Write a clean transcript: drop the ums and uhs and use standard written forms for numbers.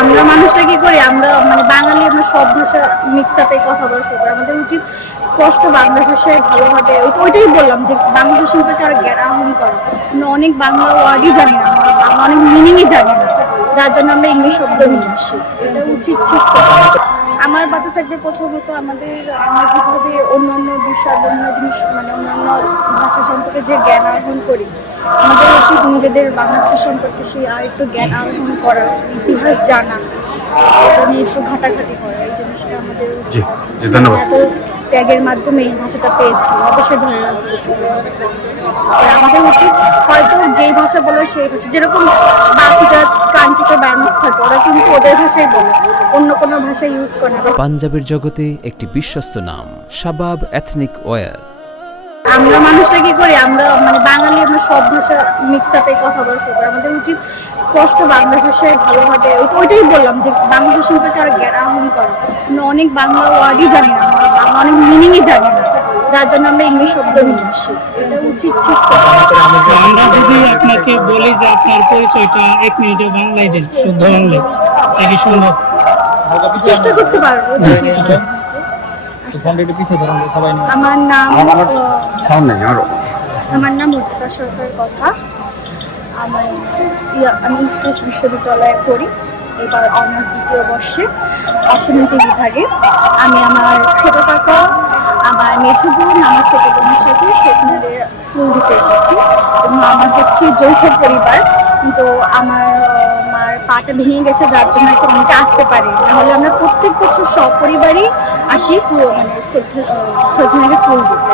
আমরা মানুষটা কি করি, আমরা মানে বাঙালি, আমরা সব ভাষা মিক্স আপে কথা বলা শুরু করি। আমাদের উচিত স্পষ্ট বাংলা ভাষায় ভালোভাবে, ওইটাই বললাম যে বাংলা ভাষা সম্পর্কে আরো জ্ঞান আহরণ করা। আমরা অনেক বাংলা ওয়ার্ডই জানি না, আমরা অনেক মিনিংই জানি না, যার জন্য আমরা ইংলিশ শব্দ নিয়ে আসি। এটা উচিত ঠিক করা। আমার বাধা থাকবে প্রথমত আমরা যেভাবে অন্যান্য বিষয়, অন্য জিনিস মানে অন্যান্য ভাষা সম্পর্কে যে জ্ঞান আহরণ করি, আমাদের উচিত নিজেদের বাংলা ভাষা সম্পর্কে সেই আর একটু জ্ঞান আহরণ করা, ইতিহাস জানা, এটা নিয়ে একটু ঘাটাঘাটি করা। এই জিনিসটা আমাদের জি জি, ধন্যবাদ। এত ত্যাগের মাধ্যমে এই ভাষাটা পেয়েছি, অবশ্যই ধরে রাখবো উচিত। আর আমাদের উচিত হয়তো যেই ভাষা বলে সেই ভাষা, যেরকম বাকি যা কান্ট্রিতে ব্যান্স থাকে ওরা কিন্তু ওদের ভাষাই বলে, অন্য কোনো ভাষা ইউজ করে না। পাঞ্জাবের জগতে একটি বিশ্বস্ত নাম শাবাব এথনিক ওয়্যার। আমরা মানুষটা কি করি, আমরা মানে বাঙালি, আমরা সব ভাষা মিক্স আপে কথা বলা শুরু করি। আমাদের উচিত স্পষ্ট বাংলা ভাষায় ভালোভাবে, ওইটাই বললাম যে বাংলা ভাষা সম্পর্কে আরো জ্ঞান আহরণ করা। আমরা অনেক বাংলা ওয়ার্ডই জানি না, আমরা অনেক মিনিংই জানি না, যার জন্য আমরা ইংলিশ শব্দ নিয়ে আসি। এটা উচিত ঠিক করা। আচ্ছা, আমরা যদি আপনাকে বলি যে আপনার পরিচয়টা 1 মিনিটে বাংলায় দেন, শুদ্ধ বাংলায়, তাকে সম্ভব? চেষ্টা করতে পারবো। আমার নাম সাউন্ড নেই আমারও। আমার নাম অর্পিতা সরকার কথা। আমি ইস্ট ওয়েস্ট বিশ্ববিদ্যালয়ে পড়ি, এবার অনার্স 2য় বর্ষে অর্থনীতি বিভাগে। আমি আমার ছোট কাকা, আমার মেঝো বোন, আমার ছোট বোনের সাথে সেখানে ফুল দিতে এসেছি। এবং আমার হচ্ছে যৌথ পরিবার, কিন্তু আমার মার পাটা ভেঙে গেছে, যার জন্য এখন অনেকে আসতে পারি। নাহলে আমরা প্রত্যেক বছর সপরিবারই আসি ফুল মানে শ্রদ্ধা ফুল দিতে।